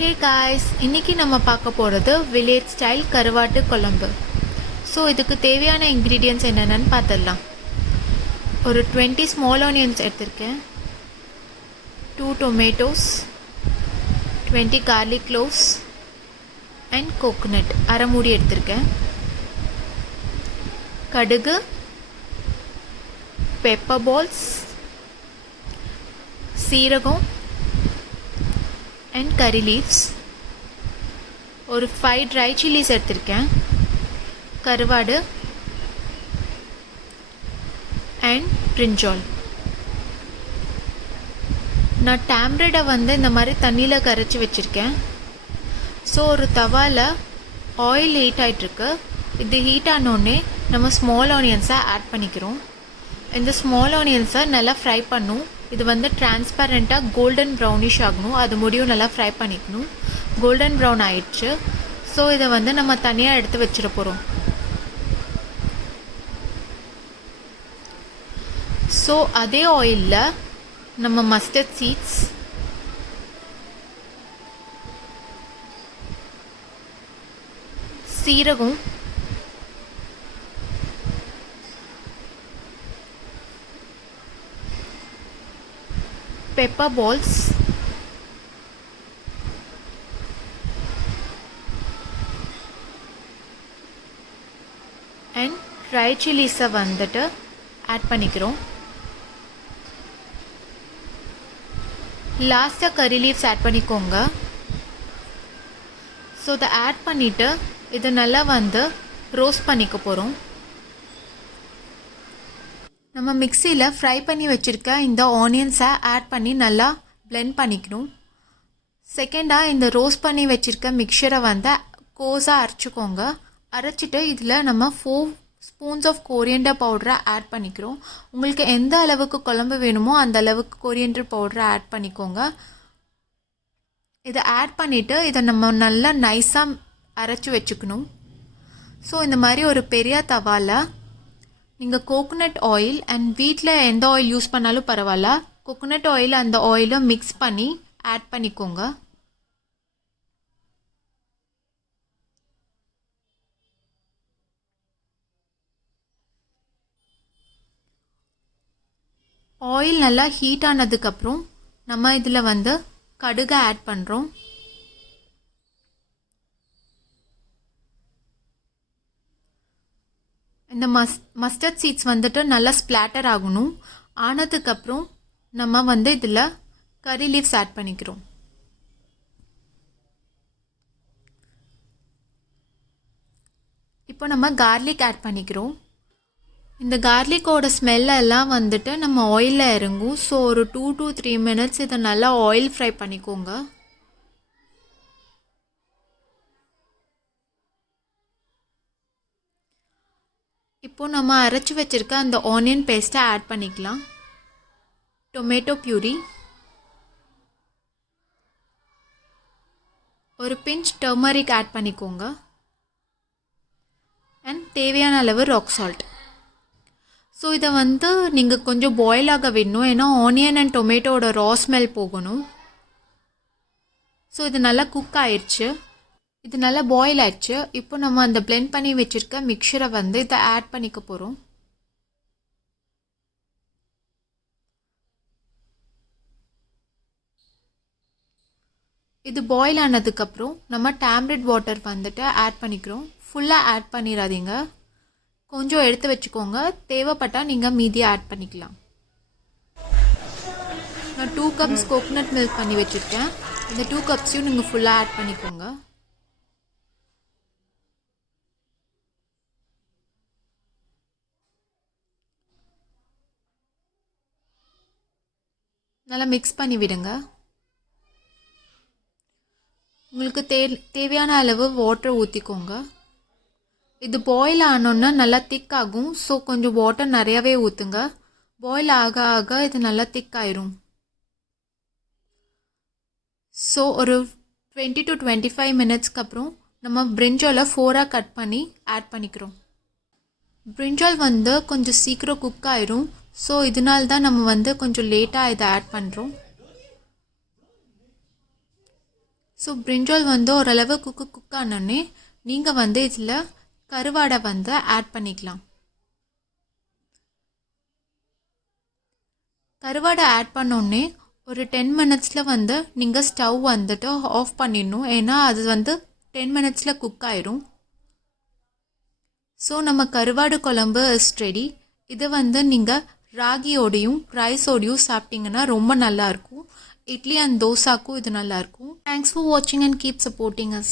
Hey guys, இன்னைக்கு நம்ம பார்க்க போகிறது வில்லேஜ் ஸ்டைல் கருவாட்டு குழம்பு. ஸோ இதுக்கு தேவையான இன்க்ரீடியன்ட்ஸ் என்னென்னு பார்த்துடலாம். ஒரு 20 ஸ்மால் ஆனியன்ஸ் எடுத்திருக்கேன், 2 tomatoes, 20 garlic cloves and coconut அரை மூடி எடுத்திருக்கேன். கடுகு, பெப்பர் பால்ஸ், சீரகம் and curry leaves, ஒரு 5 dry chilies எடுத்திருக்கேன், கருவாடு and brinjal. நான் டேம்ரிடை இந்த மாதிரி தண்ணியில் கரைச்சி வச்சுருக்கேன். ஸோ ஒரு தவாவில் ஆயில் ஹீட் ஆகிட்டுருக்கு. இது ஹீட் ஆனோடனே நம்ம ஸ்மால் ஆனியன்ஸை ஆட் பண்ணிக்கிறோம். இந்த ஸ்மால் ஆனியன்ஸை நல்லா ஃப்ரை பண்ணும். இது டிரான்ஸ்பரண்ட்டாக கோல்டன் ப்ரௌனிஷ் ஆகணும். அது முடியும் நல்லா ஃப்ரை பண்ணிக்கணும். கோல்டன் ப்ரௌன் ஆயிடுச்சு. ஸோ இதை நம்ம தனியாக எடுத்து வச்சிட போகிறோம். ஸோ அதே ஆயிலில் நம்ம மஸ்டர்ட் சீட்ஸ், சீரகம், pepper balls, and dry chilies add பண்ணிக்கிறோம். லாஸ்ட்டாக கறி லீவ்ஸ் ஆட் பண்ணிக்கோங்க. ஸோ இதை ஆட் பண்ணிவிட்டு இதை நல்லா ரோஸ்ட் பண்ணிக்க போகிறோம். நம்ம மிக்சியில் ஃப்ரை பண்ணி வச்சுருக்க இந்த ஆனியன்ஸை ஆட் பண்ணி நல்லா பிளெண்ட் பண்ணிக்கணும். செகண்டாக இந்த ரோஸ்ட் பண்ணி வச்சுருக்க மிக்சரை கோஸாக அரைச்சிக்கோங்க. அரைச்சிட்டு இதில் நம்ம 4 ஸ்பூன்ஸ் ஆஃப் கோரியண்டர் பவுடரை ஆட் பண்ணிக்கிறோம். உங்களுக்கு எந்த அளவுக்கு குழம்பு வேணுமோ அந்த அளவுக்கு கோரியண்டர் பவுடரை ஆட் பண்ணிக்கோங்க. இதை ஆட் பண்ணிவிட்டு இதை நம்ம நல்லா நைஸாக அரைச்சி வச்சுக்கணும். ஸோ இந்த மாதிரி ஒரு பெரிய தவாவில் நீங்கள் கோகோனட் ஆயில் அண்ட் வீட்டில் எந்த ஆயில் யூஸ் பண்ணாலும் பரவாயில்ல, கோகோனட் ஆயில் அந்த ஆயிலை மிக்ஸ் பண்ணி ஆட் பண்ணிக்கோங்க. ஆயில் நல்லா ஹீட் ஆனதுக்கப்புறம் நம்ம இதில் கடுகை ஆட் பண்ணுறோம். இந்த மஸ்டர்ட் சீட்ஸ் நல்லா ஸ்ப்ளாட்டர் ஆகணும். ஆனதுக்கப்புறம் நம்ம இதில் கறி லீவ்ஸ் ஆட் பண்ணிக்கிறோம். இப்போ நம்ம கார்லிக் ஆட் பண்ணிக்கிறோம். இந்த கார்லிக்கோட ஸ்மெல்லெல்லாம் நம்ம ஆயிலில் இறங்கும். ஸோ ஒரு 2 to 3 minutes இதை நல்லா ஆயில் ஃப்ரை பண்ணிக்கோங்க. இப்போது நம்ம அரைச்சி வச்சுருக்க அந்த ஆனியன் பேஸ்ட்டை ஆட் பண்ணிக்கலாம். டொமேட்டோ பியூரி, ஒரு பிஞ்ச் டர்மரிக் ஆட் பண்ணிக்கோங்க அண்ட் தேவையான அளவு ராக் சால்ட். ஸோ இதை நீங்கள் கொஞ்சம் பாயில் ஆக வேணும், ஏன்னா ஆனியன் அண்ட் டொமேட்டோட ரா ஸ்மெல் போகணும். ஸோ இது நல்லா குக் ஆயிடுச்சு. இது நல்லா பாயில் ஆச்சு. இப்போ நம்ம அந்த பிளெண்ட் பண்ணி வச்சுருக்க மிக்சரை இதை ஆட் பண்ணிக்க போகிறோம். இது பாயில் ஆனதுக்கப்புறம் நம்ம டேம்ரிட் வாட்டர் ஆட் பண்ணிக்கிறோம். ஃபுல்லாக ஆட் பண்ணிடாதீங்க, கொஞ்சம் எடுத்து வச்சுக்கோங்க. தேவைப்பட்டால் நீங்கள் மீதியை ஆட் பண்ணிக்கலாம். நான் 2 cups கோகோனட் மில்க் பண்ணி வச்சுருக்கேன். இந்த 2 cupஸையும் நீங்கள் ஃபுல்லாக ஆட் பண்ணிக்கோங்க. நல்லா மிக்ஸ் பண்ணி விடுங்க. உங்களுக்கு தேவையான அளவு வாட்டர் ஊற்றிக்கோங்க. இது பாயில் ஆனோன்னா நல்லா திக் ஆகும். ஸோ கொஞ்சம் வாட்டர் நிறையாவே ஊற்றுங்க. பாயில் ஆக ஆக இது நல்லா திக் ஆயிரும். ஸோ ஒரு 20 to 25 minutesக்கு அப்புறம் நம்ம பிரிஞ்சாலை 4ஆக கட் பண்ணி ஆட் பண்ணிக்கிறோம். பிரிஞ்சால் கொஞ்சம் சீக்கிரம் குக் ஆயிரும். ஸோ இதனால தான் நம்ம கொஞ்சம் லேட்டாக இதை ஆட் பண்ணுறோம். ஸோ ஸோ பிரிஞ்சால் வந்து ஓரளவு குக் ஆனோடனே நீங்கள் வந்து இதில் கருவாடை வந்து ஆட் பண்ணிக்கலாம். கருவாடை ஆட் பண்ணோடனே ஒரு 10 மினிட்ஸில் வந்து நீங்கள் ஸ்டவ் வந்துட்டு ஆஃப் பண்ணிடணும். ஏன்னா அது வந்து 10 மினிட்ஸில் குக் ஆயிரும். ஸோ நம்ம கருவாடு குழம்பு இஸ் ரெடி. இது வந்து நீங்கள் ராகியோடையும் ரைஸோடையும் சாப்பிட்டீங்கன்னா ரொம்ப நல்லாயிருக்கும். இட்லி அண்ட் தோசாக்கும் இது நல்லாயிருக்கும். தேங்க்ஸ் ஃபார் வாட்சிங் அண்ட் கீப் சப்போர்ட்டிங் அஸ்.